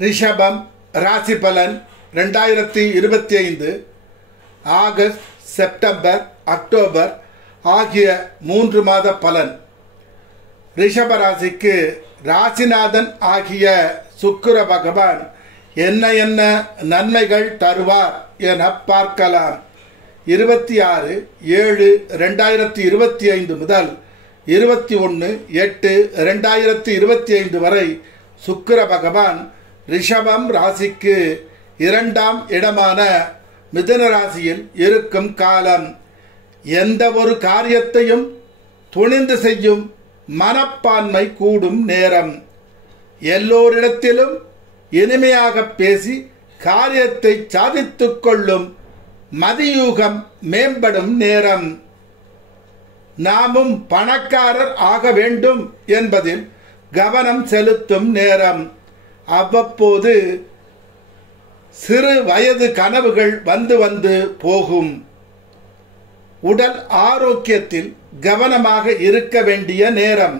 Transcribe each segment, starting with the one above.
ரிஷபம் ராசி பலன் 2025 ஆகஸ்ட், செப்டம்பர், அக்டோபர் ஆகிய 3 மாத பலன். ரிஷப ராசிக்கு ராசிநாதன் ஆகிய சுக்கிர பகவான் என்ன நன்மைகள் தருவார் என பார்க்கலாம். 26/7/2025 முதல் 21/8/2025 வரை சுக்கிர பகவான் ரிஷபம் ராசிக்கு 2ஆம் இடமான மிதுன ராசியில் இருக்கும் காலம். எந்த ஒரு காரியத்தையும் துணிந்து செய்யும் மனப்பான்மை கூடும் நேரம். எல்லோரிடத்திலும் இனிமையாக பேசி காரியத்தை சாதித்துக் கொள்ளும் மதியூகம் மேம்படும் நேரம். நாமும் பணக்காரர் ஆக வேண்டும் என்பதில் கவனம் செலுத்தும் நேரம். அவ்வப்போது சிறு வயது கனவுகள் வந்து போகும். உடல் ஆரோக்கியத்தில் கவனமாக இருக்க வேண்டிய நேரம்.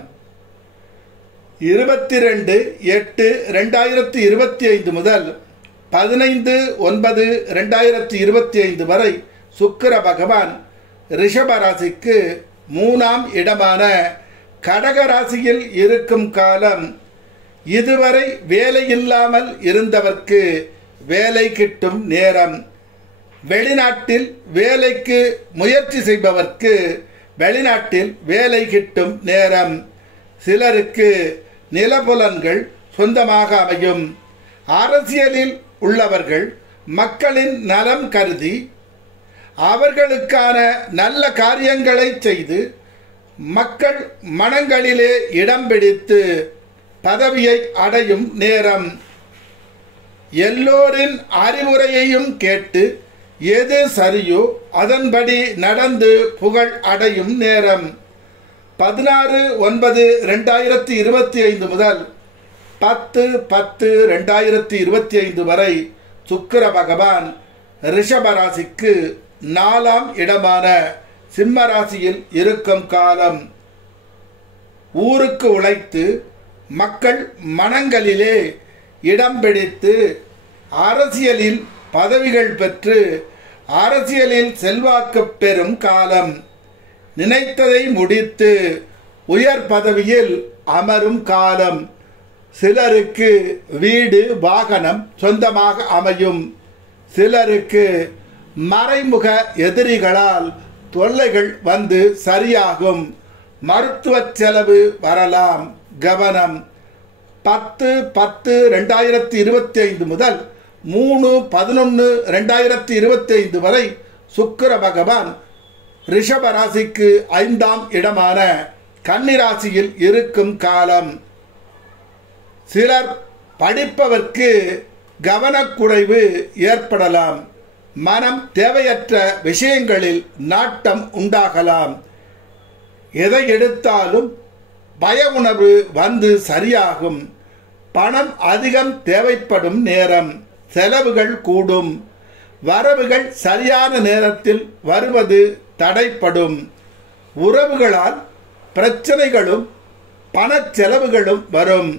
22/8/2025 முதல் 15/9/2025 வரை சுக்கிர பகவான் ரிஷப ராசிக்கு 3ஆம் இடமான கடக ராசியில் இருக்கும் காலம். இதுவரை வேலை இல்லாமல் இருந்தவர்க்கு வேலை கிட்டும் நேரம். வெளிநாட்டில் வேலைக்கு முயற்சி செய்பவர்க்கு வெளிநாட்டில் வேலை கிட்டும் நேரம். சிலருக்கு நிலபுலன்கள் சொந்தமாக அமையும். அரசியலில் உள்ளவர்கள் மக்களின் நலம் கருதி அவர்களுக்கான நல்ல காரியங்களை செய்து மக்கள் மனங்களிலே இடம் பிடித்து பதவியை அடையும் நேரம். எல்லோரின் அறிவுரையையும் கேட்டு எது சரியோ அதன்படி நடந்து புகழ் அடையும் நேரம். 16/9/2025 முதல் 10/10/2025 வரை சுக்கிர பகவான் ரிஷப ராசிக்கு 4ஆம் இடமான சிம்ம ராசியில் இருக்கும் காலம். ஊருக்கு உழைத்து மக்கள் மனங்களிலே இடம் பிடித்து அரசியலில் பதவிகள் பெற்று அரசியலில் செல்வாக்கு பெறும் காலம். நினைத்ததை முடித்து உயர் பதவியில் அமரும் காலம். சிலருக்கு வீடு வாகனம் சொந்தமாக அமையும். சிலருக்கு மறைமுக எதிரிகளால் தொல்லைகள் வந்து சரியாகும். மருத்துவ செலவு வரலாம், கவனம். 10/10/2025 முதல் 3/11/2025 வரை சுக்கிர பகவான் ரிஷப ராசிக்கு 5ஆம் இடமான கன்னி ராசியில் இருக்கும் காலம். சிலர் படிப்பவர்க்கு கவனக்குறைவு ஏற்படலாம். மனம் தேவையற்ற விஷயங்களில் நாட்டம் உண்டாகலாம். எதை எடுத்தாலும் பய உணர்வு வந்து சரியாகும். பணம் அதிகம் தேவைப்படும் நேரம். செலவுகள் கூடும். வரவுகள் சரியான நேரத்தில் வருவது தடைப்படும். உறவுகளால் பிரச்சனைகளும் பணச்செலவுகளும் வரும்.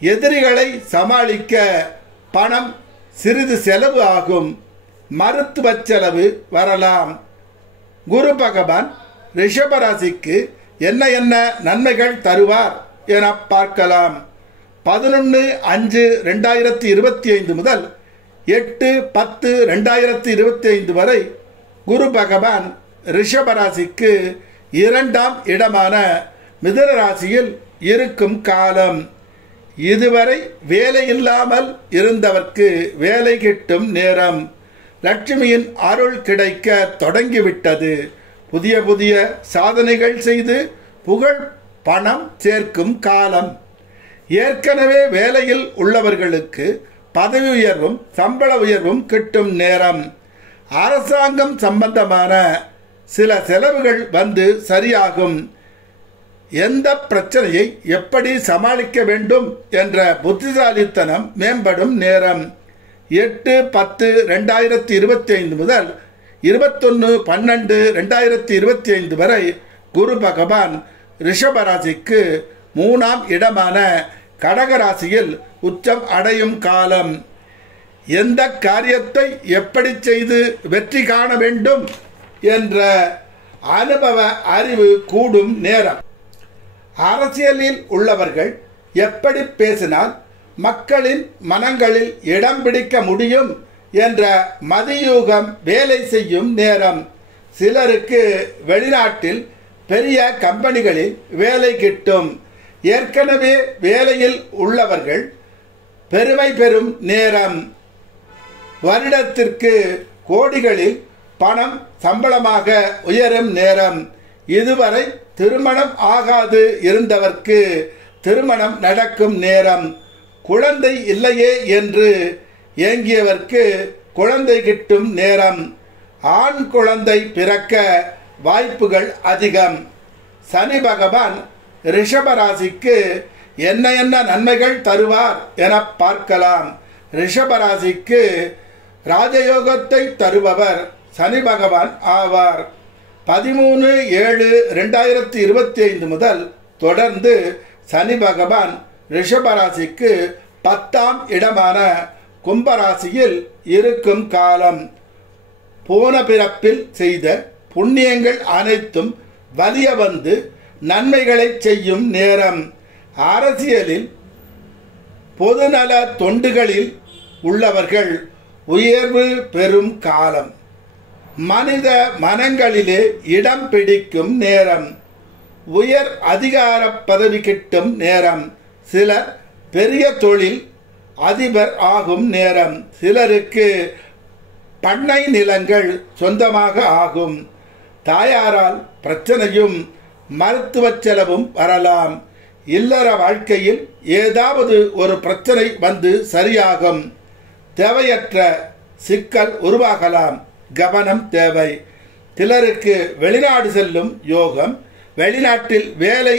எதிரிகளை சமாளிக்க பணம் சிறிது செலவு ஆகும். மருத்துவ செலவு வரலாம். குரு பகவான் ரிஷப ராசிக்கு என்ன நன்மைகள் தருவார் என பார்க்கலாம். 11/5/2025 முதல் 8/10/2025 வரை குரு பகவான் ரிஷப ராசிக்கு 2ஆம் இடமான மிதுன ராசியில் இருக்கும் காலம். இதுவரை வேலை இல்லாமல் இருந்தவர்க்கு வேலை கிட்டும் நேரம். லட்சுமியின் அருள் கிடைக்க தொடங்கிவிட்டது. புதிய சாதனைகள் செய்து புகழ் பணம் சேர்க்கும் காலம். ஏற்கனவே வேலையில் உள்ளவர்களுக்கு பதவி உயர்வும் சம்பள உயர்வும் கிட்டும் நேரம். அரசாங்கம் சம்பந்தமான சில செலவுகள் வந்து சரியாகும். எந்த பிரச்சனையை எப்படி சமாளிக்க வேண்டும் என்ற புத்திசாலித்தனம் மேம்படும் நேரம். 8/10/2025 முதல் 21/12/2025 வரை குரு பகவான் ரிஷப ராசிக்கு 3ஆம் இடமான கடகராசியில் உச்சம் அடையும் காலம். எந்த காரியத்தை எப்படி செய்து வெற்றி காண வேண்டும் என்ற அனுபவ அறிவு கூடும் நேரம். அரசியலில் உள்ளவர்கள் எப்படி பேசினால் மக்களின் மனங்களில் இடம் பிடிக்க முடியும் என்ற மதியூகம் வேலை செய்யும் நேரம். சிலருக்கு வெளிநாட்டில் பெரிய கம்பெனிகளில் வேலை கிட்டும். ஏற்கனவே வேலையில் உள்ளவர்கள் பெருமை பெறும் நேரம். வருடத்திற்கு கோடிகளில் பணம் சம்பளமாக உயரும் நேரம். இதுவரை திருமணம் ஆகாது இருந்தவர்க்கு திருமணம் நடக்கும் நேரம். குழந்தை இல்லையே என்று ஏங்கியவர்க்கு குழந்தை கிட்டும் நேரம். ஆண் குழந்தை பிறக்க வாய்ப்புகள் அதிகம். சனி பகவான் ரிஷபராசிக்கு என்ன என்ன நன்மைகள் தருவார் என பார்க்கலாம். ரிஷபராசிக்கு ராஜயோகத்தை தருபவர் சனி பகவான் ஆவார். 13/7/2025 முதல் தொடர்ந்து சனி பகவான் ரிஷபராசிக்கு 10ஆம் இடமான கும்பராசியில் இருக்கும் காலம். போன பிறப்பில் செய்த புண்ணியங்கள் அனைத்தும் வலிய வந்து நன்மைகளை செய்யும் நேரம். அரசியலில் பொதுநல தொண்டுகளில் உள்ளவர்கள் உயர்வு பெறும் காலம். மனித மனங்களிலே இடம் பிடிக்கும் நேரம். உயர் அதிகார பதவி கிட்டும் நேரம். சிலர் பெரிய தொழில் அதிபர் ஆகும் நேரம். சிலருக்கு பண்ணை நிலங்கள் சொந்தமாக ஆகும். தாயாரால் பிரச்சனையும் மருத்துவ செலவும் வரலாம். இல்லற வாழ்க்கையில் ஏதாவது ஒரு பிரச்சனை வந்து சரியாகும். தேவையற்ற சிக்கல் உருவாகலாம். கவனம் தேவை. சிலருக்கு வெளிநாடு செல்லும் யோகம். வெளிநாட்டில் வேலை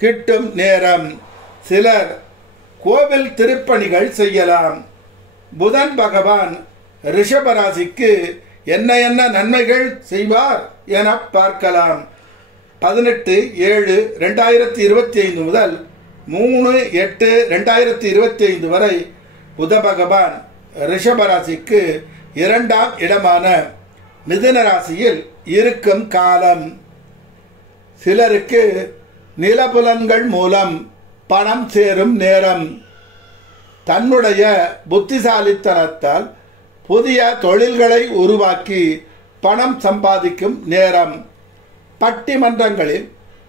கிட்டும் நேரம். சிலர் கோவில் திருப்பணிகள் செய்யலாம். புதன் பகவான் ரிஷபராசிக்கு என்ன என்ன நன்மைகள் செய்வார் என பார்க்கலாம். 18/7/2025 முதல் 3/8/2025 வரை புத பகவான் ரிஷபராசிக்கு 2ஆம் இடமான மிதுன ராசியில் இருக்கும் காலம். சிலருக்கு நிலபுலன்கள் மூலம் பணம் சேரும் நேரம். தன்னுடைய புத்திசாலித்தனத்தால் புதிய தொழில்களை உருவாக்கி பணம் சம்பாதிக்கும் நேரம். பட்டிமன்றங்களில்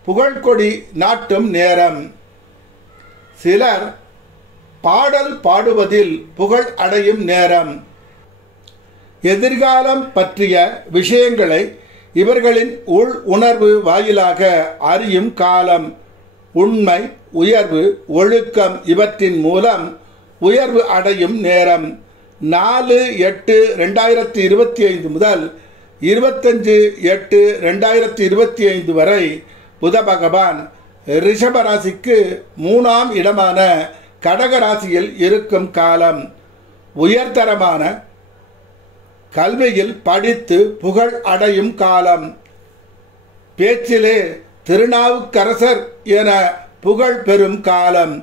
புகழ்கொடி நாட்டும் நேரம். சிலர் பாடல் பாடுவதில் புகழ் அடையும் நேரம். எதிர்காலம் பற்றிய விஷயங்களை இவர்களின் உள் உணர்வு வாயிலாக அறியும் காலம். உண்மை, உயர்வு, ஒழுக்கம் இவற்றின் மூலம் உயர்வு அடையும் நேரம். 4/8/2025 முதல் 25/8/2025 வரை புத பகவான் ரிஷபராசிக்கு 3ஆம் இடமான கடகராசியில் இருக்கும் காலம். உயர்தரமான கல்வியில் படித்து புகழ் அடையும் காலம். பேச்சிலே திருநாவுக்கரசர் என புகழ் பெறும் காலம்.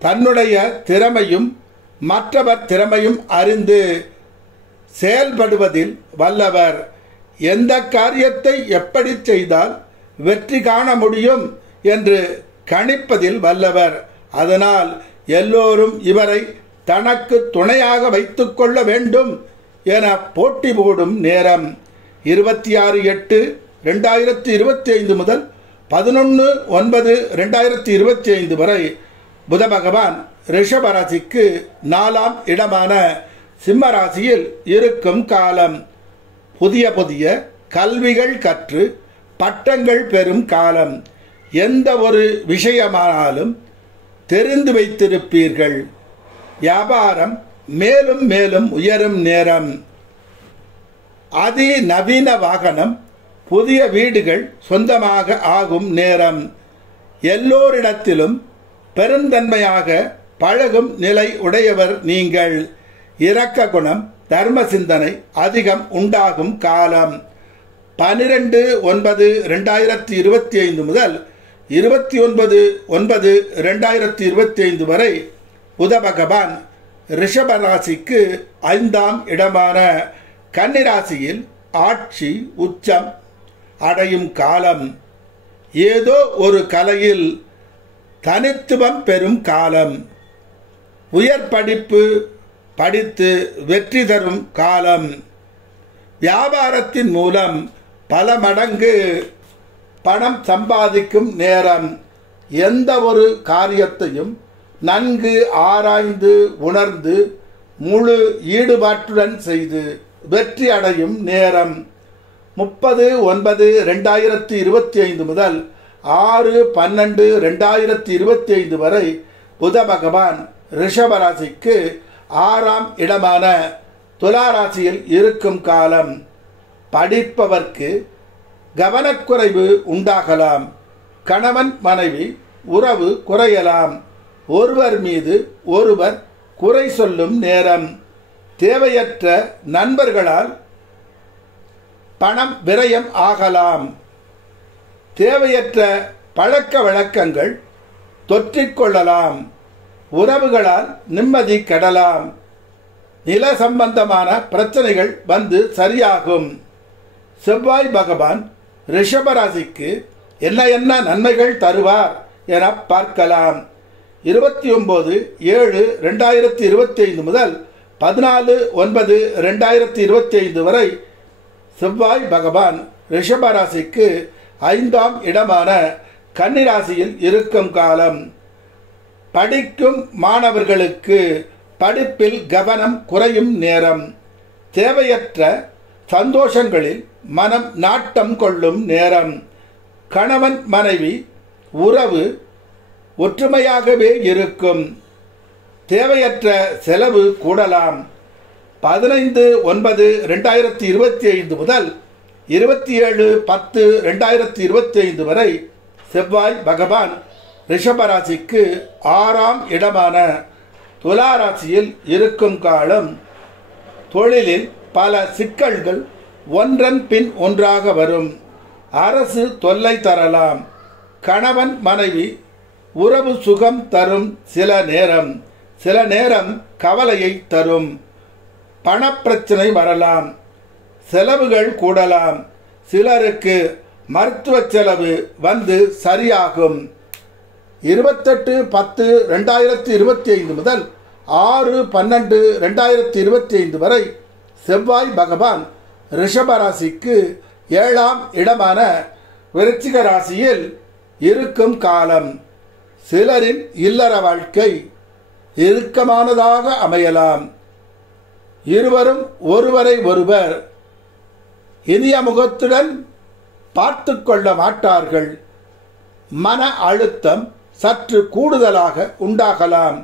தன்னுடைய திறமையும் மற்றவர் திறமையும் அறிந்து செயல்படுவதில் வல்லவர். எந்த காரியத்தை எப்படி செய்தால் வெற்றி காண முடியும் என்று கணிப்பதில் வல்லவர். அதனால் எல்லோரும் இவரை தனக்கு துணையாக வைத்துக்கொள்ள வேண்டும் என போட்டி போடும் நேரம். 26/8/2025 முதல் 11/9/2025 வரை புத பகவான் ரிஷபராசிக்கு 4ஆம் இடமான சிம்மராசியில் இருக்கும் காலம். புதிய புதிய கல்விகள் கற்று பட்டங்கள் பெறும் காலம். எந்த ஒரு விஷயமானாலும் தெரிந்து வைத்திருப்பீர்கள். வியாபாரம் மேலும் மேலும் உயரும் நேரம். அதிநவீன வாகனம், புதிய வீடுகள் சொந்தமாக ஆகும் நேரம். எல்லோரிடத்திலும் பெருந்தன்மையாக பழகும் நிலை உடையவர் நீங்கள். இரக்க குணம், தர்ம சிந்தனை அதிகம் உண்டாகும் காலம். 12/9/2025 முதல் 29/9/2025 வரை புத பகவான் ரிஷப ராசிக்கு 5ஆம் இடமான கன்னிராசியில் ஆட்சி உச்சம் அடையும் காலம். ஏதோ ஒரு கலையில் தனித்துவம் பெறும் காலம். உயர் படிப்பு படித்து வெற்றி தரும் காலம். வியாபாரத்தின் மூலம் பல மடங்கு பணம் சம்பாதிக்கும் நேரம். எந்த ஒரு காரியத்தையும் நன்கு ஆராய்ந்து உணர்ந்து முழு ஈடுபாட்டுடன் செய்து வெற்றி அடையும் நேரம். 30/9/2025 முதல் 6/12/2025 வரை புத பகவான் ரிஷபராசிக்கு 6ஆம் இடமான துலாராசியில் இருக்கும் காலம். படிப்பவர்க்கு கவனக்குறைவு உண்டாகலாம். கணவன் மனைவி உறவு குறையலாம். ஒருவர் மீது ஒருவர் குறை சொல்லும் நேரம். தேவையற்ற நண்பர்களால் பணம் விரயம் ஆகலாம். தேவையற்ற பழக்க வழக்கங்கள் தொற்றிக்கொள்ளலாம். உறவுகளால் நிம்மதி கெடலாம். நில சம்பந்தமான பிரச்சனைகள் வந்து சரியாகும். செவ்வாய் பகவான் ரிஷபராசிக்கு என்ன என்ன நன்மைகள் தருவார் என பார்க்கலாம். 29/7/2025 முதல் 14/9/2025 வரை செவ்வாய் பகவான் ரிஷபராசிக்கு 5ஆம் இடமான கன்னிராசியில் இருக்கும் காலம். படிக்கும் மாணவர்களுக்கு படிப்பில் கவனம் குறையும் நேரம். தேவையற்ற சந்தோஷங்களில் மனம் நாட்டம் கொள்ளும் நேரம். கணவன் மனைவி உறவு ஒற்றுமையாகவே இருக்கும். தேவையற்ற செலவு கூடலாம். 15/9/2025 முதல் 27/10/2025 வரை செவ்வாய் பகவான் ரிஷபராசிக்கு 6ஆம் இடமான துலாராசியில் இருக்கும் காலம். தொழிலில் பல சிக்கல்கள் ஒன்றன் பின் ஒன்றாக வரும். அரசு தொல்லை தரலாம். கணவன் மனைவி உறவு சுகம் தரும். சில நேரம் கவலையை தரும். பணப்பிரச்சனை வரலாம். செலவுகள் கூடலாம். சிலருக்கு மருத்துவ செலவு வந்து சரியாகும். 28/10/2025 முதல் 6/12/2025 வரை செவ்வாய் பகவான் ரிஷபராசிக்கு 7ஆம் இடமான விருச்சிக ராசியில் இருக்கும் காலம். சிலரின் இல்லற வாழ்க்கை இறுக்கமானதாக அமையலாம். இருவரும் ஒருவரை ஒருவர் இனிய முகத்துடன் பார்த்து கொள்ள மாட்டார்கள். மன அழுத்தம் சற்று கூடுதலாக உண்டாகலாம்.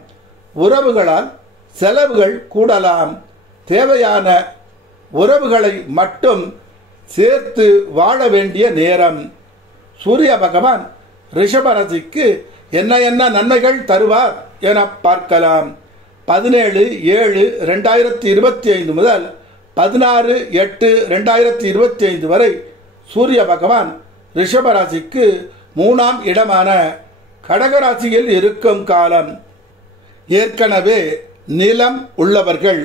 உறவுகளால் செலவுகள் கூடலாம். தேவையான உறவுகளை மட்டும் சேர்த்து வாழ வேண்டிய நேரம். சூரிய பகவான் ரிஷபராசிக்கு என்ன என்ன நன்மைகள் தருவார் என பார்க்கலாம். 17/7/2025 முதல் 16/8/2025 வரை சூரிய பகவான் ரிஷபராசிக்கு 3ஆம் இடமான கடகராசியில் இருக்கும் காலம். ஏற்கனவே நிலம் உள்ளவர்கள்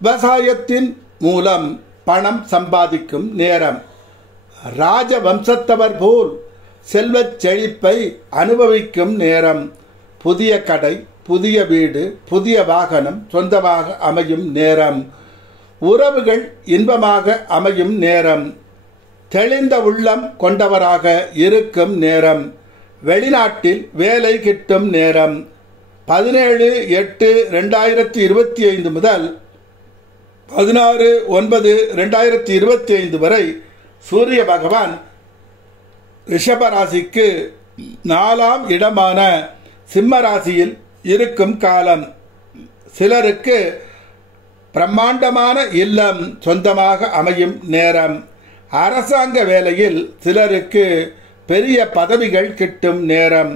விவசாயத்தின் மூலம் பணம் சம்பாதிக்கும் நேரம். ராஜவம்சத்தவர் போல் செல்வச் செழிப்பை அனுபவிக்கும் நேரம். புதிய கடை, புதிய வீடு, புதிய வாகனம் சொந்தமாக அமையும் நேரம். உறவுகள் இன்பமாக அமையும் நேரம். தெளிந்த உள்ளம் கொண்டவராக இருக்கும் நேரம். வெளிநாட்டில் வேலை கிட்டும் நேரம். 17/8/2025 முதல் 16/9/2025 வரை சூரிய பகவான் ரிஷபராசிக்கு 4ஆம் இடமான சிம்ம ராசியில் இருக்கும் காலம். சிலருக்கு பிரம்மாண்டமான இல்லம் சொந்தமாக அமையும் நேரம். அரசாங்க வேலையில் சிலருக்கு பெரிய பதவிகள் கிட்டும் நேரம்.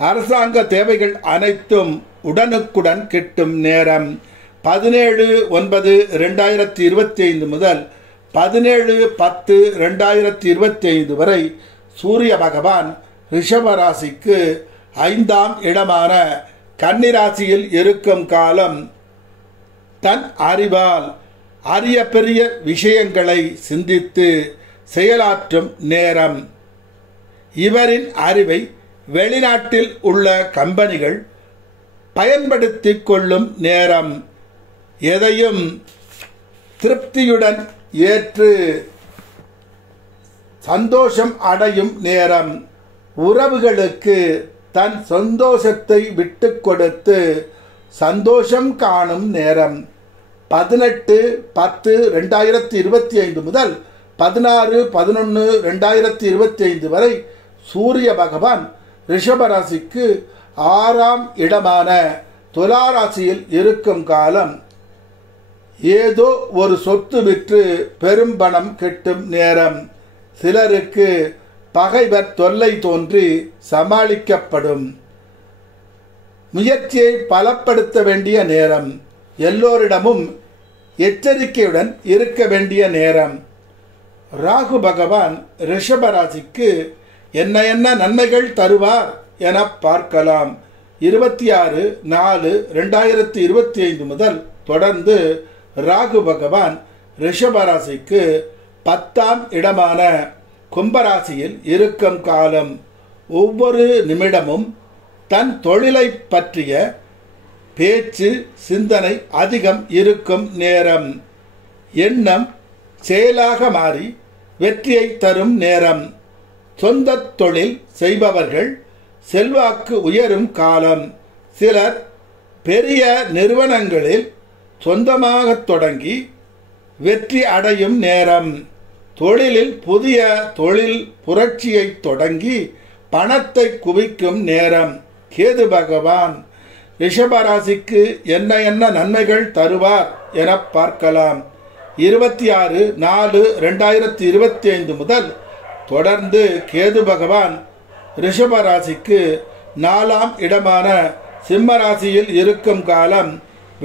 அரசாங்க தேவைகள் அனைத்தும் உடனுக்குடன் கிட்டும் நேரம். 17/9/2025 முதல் 17/10/2025 வரை சூரிய பகவான் ரிஷபராசிக்கு 5ஆம் இடமான கன்னிராசியில் இருக்கும் காலம் தன் அறிவால் அரிய பெரிய விஷயங்களை சிந்தித்து செயலாற்றும் நேரம். இவரின் அறிவை வெளிநாட்டில் உள்ள கம்பெனிகள் பயன்படுத்திக் கொள்ளும் நேரம். எதையும் திருப்தியுடன் ஏற்று சந்தோஷம் அடையும் நேரம். உறவுகளுக்கு தன் சந்தோஷத்தை விட்டு கொடுத்து சந்தோஷம் காணும் நேரம். 18/10/2025 முதல் 16/11/2025 வரை சூரிய பகவான் ரிஷபராசிக்கு 6ஆம் இடமான துலாராசியில் இருக்கும் காலம். ஏதோ ஒரு சொத்து விற்று பெரும் பணம் கிட்டும் நேரம். சிலருக்கு பகைவர் தொல்லை தோன்றி சமாளிக்கப்படும். முயற்சியை பலப்படுத்த வேண்டிய நேரம். எல்லோரிடமும் எச்சரிக்கையுடன் இருக்க வேண்டிய நேரம். ராகு பகவான் ரிஷபராசிக்கு என்ன என்ன நன்மைகள் தருவார் என பார்க்கலாம். 26/4/2025 முதல் தொடர்ந்து ராகு பகவான் ரிஷபராசிக்கு 10ஆம் இடமான கும்பராசியில் இருக்கும் காலம். ஒவ்வொரு நிமிடமும் தன் தொழிலை பற்றிய பேச்சு சிந்தனை அதிகம் இருக்கும் நேரம். எண்ணம் செயலாக மாறி வெற்றியை தரும் நேரம். சொந்த தொழில் செய்பவர்கள் செல்வாக்கு உயரும் காலம். சிலர் பெரிய நிறுவனங்களில் சொந்தமாக தொடங்கி வெற்றி அடையும் நேரம். தொழிலில் புதிய தொழில் புரட்சியை தொடங்கி பணத்தை குவிக்கும் நேரம். கேது பகவான் ரிஷபராசிக்கு என்ன என்ன நன்மைகள் தருவார் என பார்க்கலாம். 26/4/2025 முதல் தொடர்ந்து கேது பகவான் ரிஷபராசிக்கு 4ஆம் இடமான சிம்மராசியில் இருக்கும் காலம்.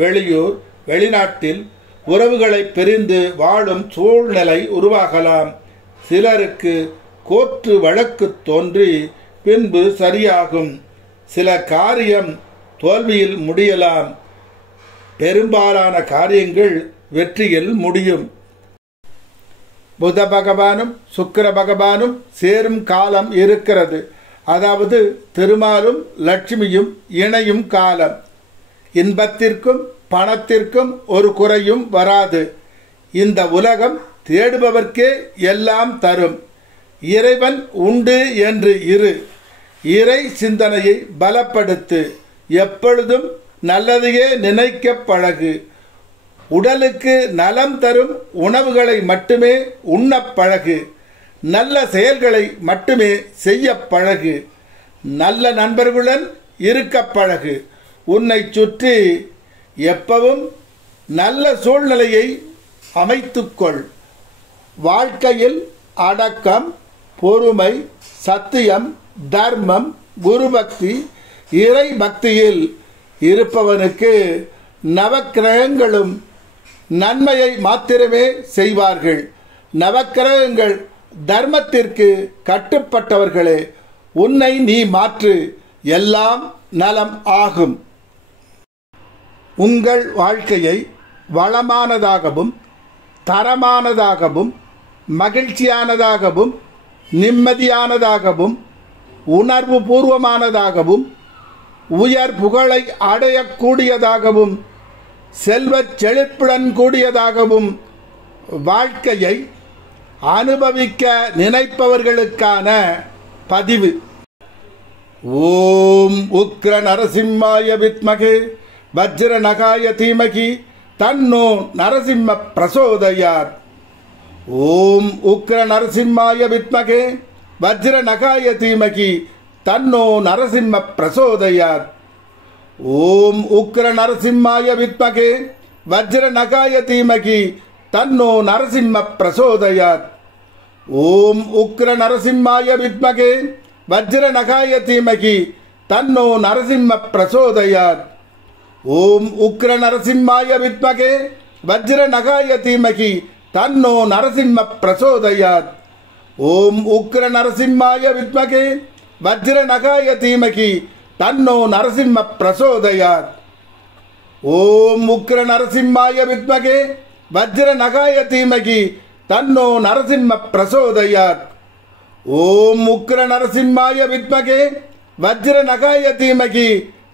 வெளியூர் வெளிநாட்டில் உறவுகளை பிரிந்து வாழும் சூழ்நிலை உருவாகலாம். சிலருக்கு கோர்ட்டு வழக்கு தோன்றி பின்பு சரியாகும். சில காரியம் தோல்வியில் முடியலாம். பெரும்பாலான காரியங்கள் வெற்றியில் முடியும். புத பகவானும் சுக்கிர பகவானும் சேரும் காலம் இருக்கிறது. அதாவது திருமாலும் லட்சுமியும் இணையும் காலம். இன்பத்திற்கும் பணத்திற்கும் ஒரு குறையும் வராது. இந்த உலகம் தேடுபவர்க்கே எல்லாம் தரும். இறைவன் உண்டு என்று இரு. இறை சிந்தனையை பலப்படுத்து. எப்பொழுதும் நல்லதையே நினைக்க பழகு. உடலுக்கு நலம் தரும் உணவுகளை மட்டுமே உண்ணப் பழகு. நல்ல செயல்களை மட்டுமே செய்ய பழகு. நல்ல நண்பர்களுடன் இருக்க பழகு. உன்னை சுற்றி எப்பவும் நல்ல சூழ்நிலையை அமைத்துக்கொள். வாழ்க்கையில் அடக்கம், பொறுமை, சத்தியம், தர்மம், குருபக்தி, இறை பக்தியில் இருப்பவனுக்கு நவக்கிரகங்களும் நன்மையை மாத்திரமே செய்வார்கள். நவக்கிரகங்கள் தர்மத்திற்கு கட்டுப்பட்டவர்களே. உன்னை நீ மாற்று, எல்லாம் நலம் ஆகும். உங்கள் வாழ்க்கையை வளமானதாகவும் தரமானதாகவும் மகிழ்ச்சியானதாகவும் நிம்மதியானதாகவும் உணர்வு பூர்வமானதாகவும் உயர் புகழை அடையக்கூடியதாகவும் செல்வச் செழிப்புடன் கூடியதாகவும் வாழ்க்கையை அனுபவிக்க நினைப்பவர்களுக்கான பதிவு. ஓம் உக்ர நரசிம்மாய வித்மகே வஜ்ர நகாய தீமகி தன்னோ நரசிம்ம பிரசோதயாத். ஓம் உக்ர நரசிம்மாய வித்மகே வஜ்ர நகாய தீமகி தன்னோ நரசிம்ம பிரசோதயாத். ஓம் உக்ர நரசிம்மாய வித்மகே வஜ்ர நகாய தீமகி தன்னோ நரசிம்ம பிரசோதயாத். ஓம் உக்ர நரசிம்மாய வித்மகே வஜ்ர நகாய தீமகி தன்னோ நரசிம்ம பிரசோதயாத். ஓம் உக்ர நரசிம்மாய வித்மகே வஜ்ர நகாய தீமகி தன்னோ நரசிம்ம பிரசோதயாத். ஓம் உக்ர நரசிம்மாய வித்மகே வஜ்ரநகாய தீமகி தன்னோ நரசிம்ம பிரசோதயாத். ஓம் உக்ர நரசிம்மாய வித்மகே வஜ்ரநகாய தீமகி தன்னோ நரசிம்ம பிரசோதயாத். ஓம் உக்ர நரசிம்மாய வித்மகே வஜ்ரநகாய தீமகி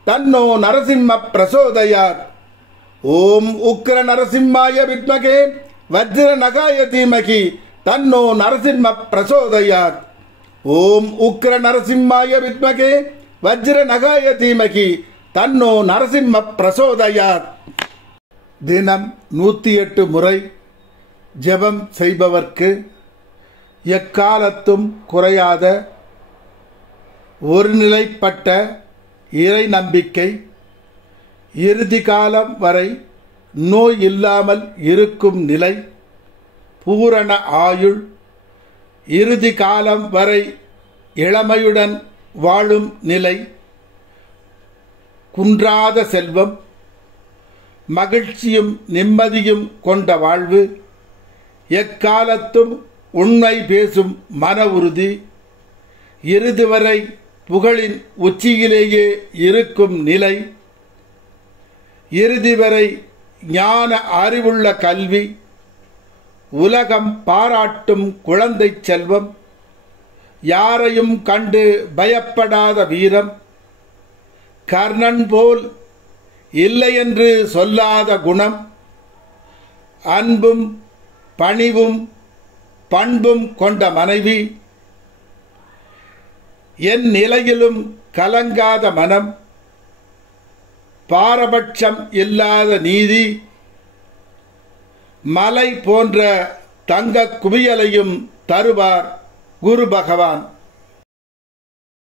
தன்னோ நரசிம்ம பிரசோதயாத். ஓம் உக்ர நரசிம்மாய வித்மகே வஜ்ரநகாய தீமகி தன்னோ நரசிம்ம பிரசோதயாத். ஓம் உக்ர நரசிம்மாய வித்மகே வஜ்ரநகாய தீமகி தன்னோ நரசிம்ம பிரசோதயாத். தினம் 108 முறை ஜெபம் செய்பவர்க்கு எக்காலத்தும் குறையாத ஒருநிலைப்பட்ட இறை நம்பிக்கை, இறுதி காலம் வரை நோய் இல்லாமல் இருக்கும் நிலை, பூரண ஆயுள், இறுதி காலம் வரை இளமையுடன் வாழும் நிலை, குன்றாத செல்வம், மகிழ்ச்சியும் நிம்மதியும் கொண்ட வாழ்வு, எக்காலத்தும் உண்மை பேசும் மன உறுதி, இறுதி வரை புகழின் உச்சியிலேயே இருக்கும் நிலை, இறுதி வரை ஞான அறிவுள்ள கல்வி, உலகம் பாராட்டும் குழந்தை செல்வம், யாரையும் கண்டு பயப்படாத வீரம், கர்ணன் போல் இல்லை என்று சொல்லாத குணம், அன்பும் பணிவும் பண்பும் கொண்ட மனைவி, என் நிலையிலும் கலங்காத மனம், பாரபட்சம் இல்லாத நீதி, மலை போன்ற தங்க குவியலையும் தருவார் குரு பகவான்.